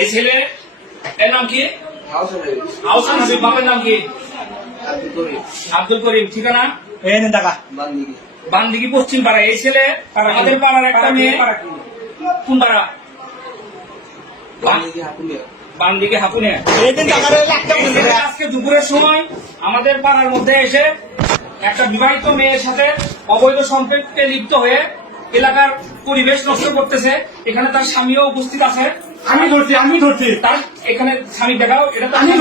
এই ছেলে এর নাম কি? আহসান হাবিব। বাপের নাম কি? আব্দুল করিম। ঠিকানা বান্দিগি পশ্চিম পাড়া। এই ছেলে আমাদের পাড়ার একটা মেয়ে। কোন পাড়া? বান্দিগি হাপুনিয়া। আজকে দুপুরের সময় আমাদের পাড়ার মধ্যে এসে একটা বিবাহিত মেয়ের সাথে অবৈধ সম্পর্কে লিপ্ত হয়ে এলাকার পরিবেশ নষ্ট করতেছে। এখানে তার স্বামীও উপস্থিত আছে। আমি ধরছি তার এখানে স্বামী দেখাও। এটা তো আমি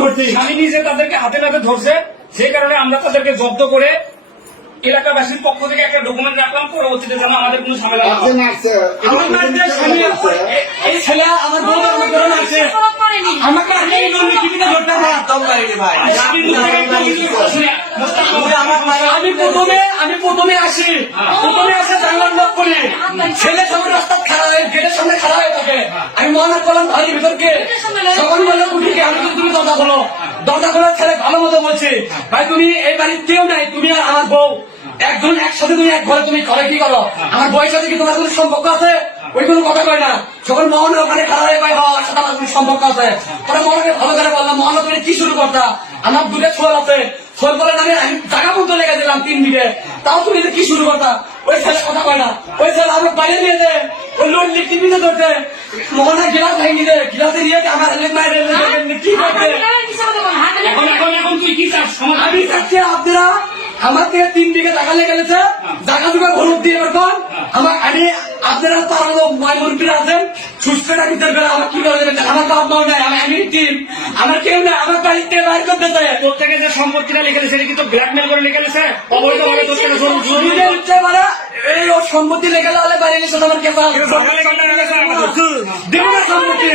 ধরছি স্বামী নিজে তাদেরকে হাতে নাতে ধরছে। যে কারণে আমরা তাদেরকে জব্দ করে এলাকাবাসীর পক্ষ থেকে একটা ডকুমেন্ট রাখলাম, পরবর্তীতে যেন আমাদের কোনো ঝামেলা না হয়। এই ছেলে আমার বউ আছে আমাকে আমি প্রথমে আসি জানলাম লক করে ছেলে সবার রাস্তা খারাপ হয়ে গেটের সামনে খারাপ হয়ে থাকে। আমি মনে করলাম ভারী ভিতরকে তখন বললাম উঠিকে আমি তুমি দরজা খোলো। দরজা খোলার ছেলে ভালো মতো বলছে, ভাই তুমি এই বাড়ির কেউ নাই, তুমি আর আমার বউ একজন একসাথে, তুমি এক ঘরে তুমি ঘরে কি করো? আমার বউয়ের সাথে কি তোমার কোনো সম্পর্ক আছে? ওই কোনো কথা কয় না। যখন মোহনের ওখানে খারাপ হয়ে ভাই হওয়ার সাথে আমার কোনো সম্পর্ক আছে। পরে মোহনকে ভালো করে বললাম, মোহন তুমি কি শুরু করতা? আমার দুটো ছোয়াল আছে, ছোয়াল বলে আমি জায়গা মতো লেগে দিলাম 3 বিঘে, তাও তুমি কি শুরু করতা? ওই ছেলে কথা কয় না। ওই ছেলে আমরা বাইরে নিয়ে যায় ওই লোন লিখতে নিতে ধরতে মোহনের গিলাস ভেঙে দেয়, গিলাসে নিয়ে আমার মায়ের কি করতে? এখন তুই কি চাস? আমি চাচ্ছি আপনারা আমার থেকে 3 বিঘে টাকা লেগে গেছে, জায়গা জোগা হলুদ দিয়ে বেরকম আমার আমি আপনারা পাড়ানো মন্ত্রীরা আছেন সুস্থটা দিতে গেলে আমার কি করে দেবেন? আমার বাপ মাও নাই, আমি টিম, আমার কেউ নাই, আমার বাড়িতে বাইর করতে চাই। তোর থেকে যে সম্পত্তিটা লিখে সেটা কিন্তু ব্ল্যাকমেল করে লিখে দিয়েছে, অবৈধভাবে তোর থেকে উঠছে মানে এই ওর সম্পত্তি লেগে হলে বাইরে গেছে আমার কেসা দেবো না সম্পত্তি,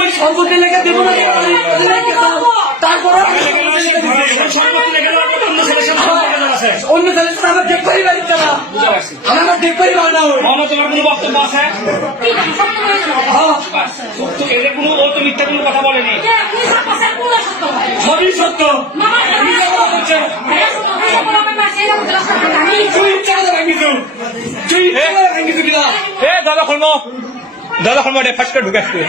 ওই সম্পত্তি লেগে দেবো না তারপরে সম্পত্তি লিখে দেওয়ার পর অন্য ছেলের সাথে আছে। অন্য ছেলের সাথে আমার দেখ করি বাড়িতে না, আমার দেখ করি না। তোমার কোনো বক্তব্য আছে? এদের কোনো ও তো মিথ্যা কোনো কথা বলেনি, সবই সত্য। দাদা খুলবো, দাদা খুলবো, ফার্স্ট ঢুকে আসবে।